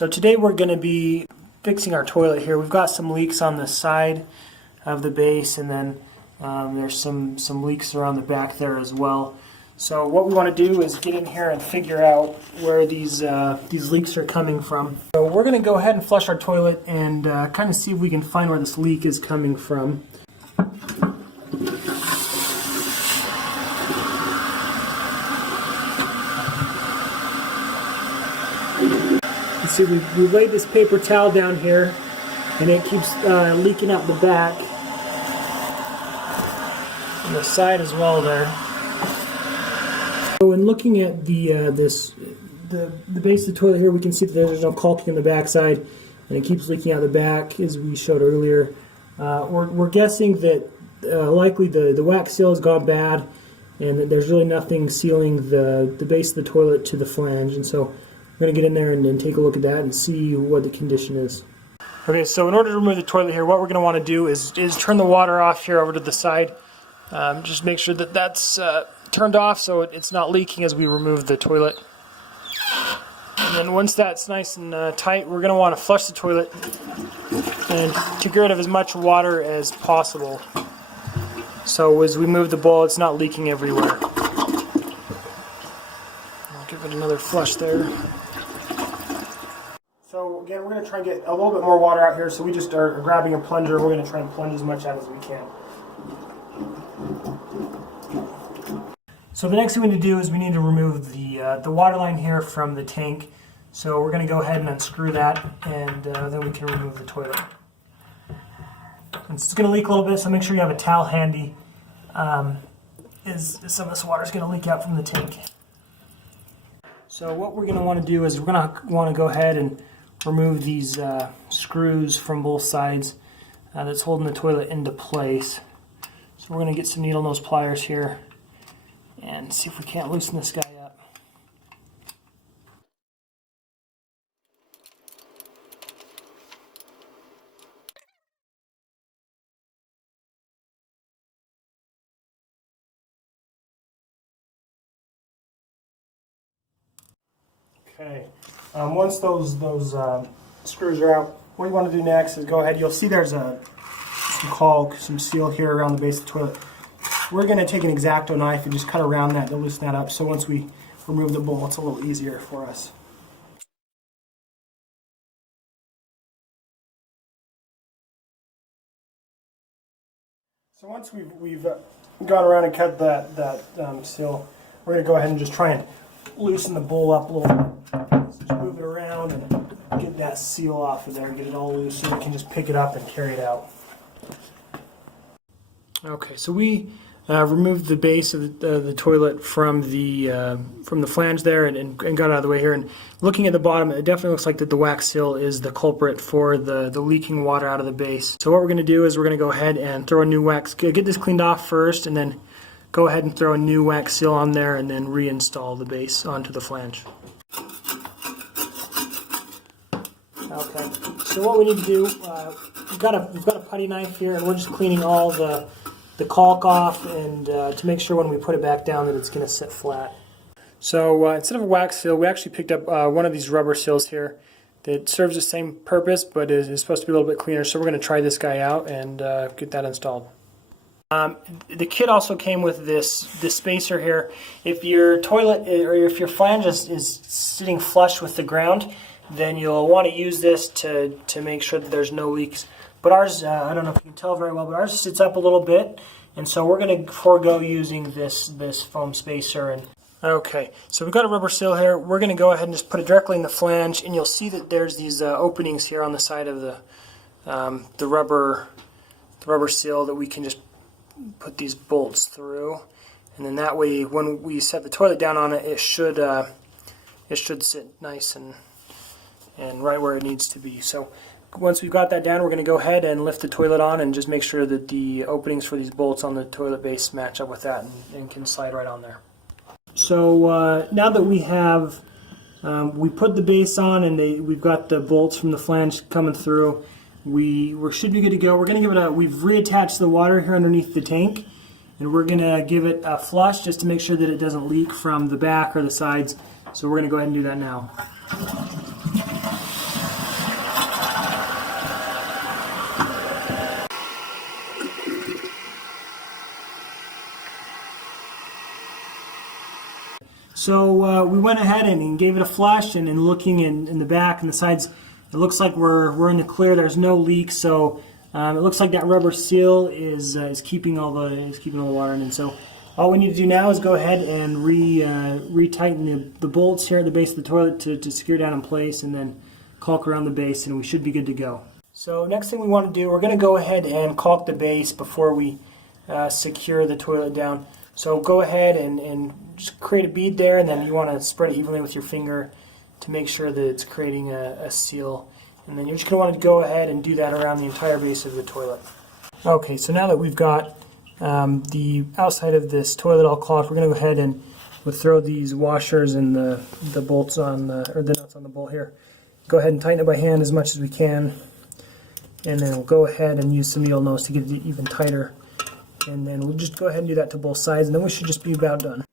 So today we're going to be fixing our toilet here. We've got some leaks on the side of the base, and then there's some leaks around the back there as well. So what we want to do is get in here and figure out where these leaks are coming from. So we're going to go ahead and flush our toilet and kind of see if we can find where this leak is coming from. See, we laid this paper towel down here, and it keeps leaking out the back and the side as well there. So in looking at the base of the toilet here, we can see that there's no caulking on the back side, and it keeps leaking out the back as we showed earlier. We're guessing that likely the wax seal has gone bad, and that there's really nothing sealing the base of the toilet to the flange, and so we're going to get in there and take a look at that and see what the condition is. Okay, so in order to remove the toilet here, what we're going to want to do is turn the water off here over to the side. Just make sure that that's turned off so it's not leaking as we remove the toilet. And then once that's nice and tight, we're going to want to flush the toilet and to get rid of as much water as possible. So as we move the bowl, it's not leaking everywhere. I'll give it another flush there. So again, we're going to try and get a little bit more water out here, so we just are grabbing a plunger. We're going to try and plunge as much out as we can. So the next thing we need to do is we need to remove the water line here from the tank. So we're going to go ahead and unscrew that, and then we can remove the toilet. It's going to leak a little bit, so make sure you have a towel handy, as some of this water is going to leak out from the tank. So what we're going to want to do is we're going to want to go ahead and remove these screws from both sides that's holding the toilet into place. So we're going to get some needle nose pliers here and see if we can't loosen this guy up. Okay, once those screws are out, what you want to do next is go ahead. You'll see there's some caulk, some seal here around the base of the toilet. We're going to take an X-Acto knife and just cut around that to loosen that up, so once we remove the bowl, it's a little easier for us. So once we've gone around and cut that seal, we're going to go ahead and just try and loosen the bowl up a little bit. So just move it around and get that seal off of there, get it all loose so we can just pick it up and carry it out. Okay, so we removed the base of the toilet from the flange there and got out of the way here. And looking at the bottom, it definitely looks like that the wax seal is the culprit for the leaking water out of the base. So what we're going to do is we're going to go ahead and throw a new wax, get this cleaned off first, and then go ahead and throw a new wax seal on there and then reinstall the base onto the flange. Okay, so what we need to do, we've got a putty knife here, and we're just cleaning all the caulk off, and to make sure when we put it back down that it's going to sit flat. So instead of a wax seal, we actually picked up one of these rubber seals here that serves the same purpose but is supposed to be a little bit cleaner. So we're going to try this guy out and get that installed. The kit also came with this spacer here. If your toilet or if your flange is sitting flush with the ground, then you'll want to use this to make sure that there's no leaks. But ours, I don't know if you can tell very well, but ours sits up a little bit, and so we're going to forego using this foam spacer. Okay, so we've got a rubber seal here. We're going to go ahead and just put it directly in the flange, and you'll see that there's these openings here on the side of the rubber seal that we can just put these bolts through, and then that way when we set the toilet down on it, it should sit nice and right where it needs to be. So once we've got that down, we're going to go ahead and lift the toilet on and just make sure that the openings for these bolts on the toilet base match up with that and can slide right on there. So now that we have we put the base on and we've got the bolts from the flange coming through, we should be good to go. We're going to give it we've reattached the water here underneath the tank, and we're going to give it a flush just to make sure that it doesn't leak from the back or the sides. So we're going to go ahead and do that now. So we went ahead and gave it a flush, and looking in the back and the sides, it looks like we're in the clear. There's no leak, so it looks like that rubber seal is keeping all the water in. And so all we need to do now is go ahead and retighten the bolts here at the base of the toilet to secure down in place, and then caulk around the base, and we should be good to go. So next thing we want to do, we're going to go ahead and caulk the base before we secure the toilet down. So go ahead and just create a bead there, and then you want to spread it evenly with your finger to make sure that it's creating a seal. And then you're just going to want to go ahead and do that around the entire base of the toilet. Okay, so now that we've got the outside of this toilet all caulked, we're going to go ahead and we'll throw these washers and the bolts on, or the nuts on the bolt here. Go ahead and tighten it by hand as much as we can, and then we'll go ahead and use some needle nose to get it even tighter. And then we'll just go ahead and do that to both sides, and then we should just be about done.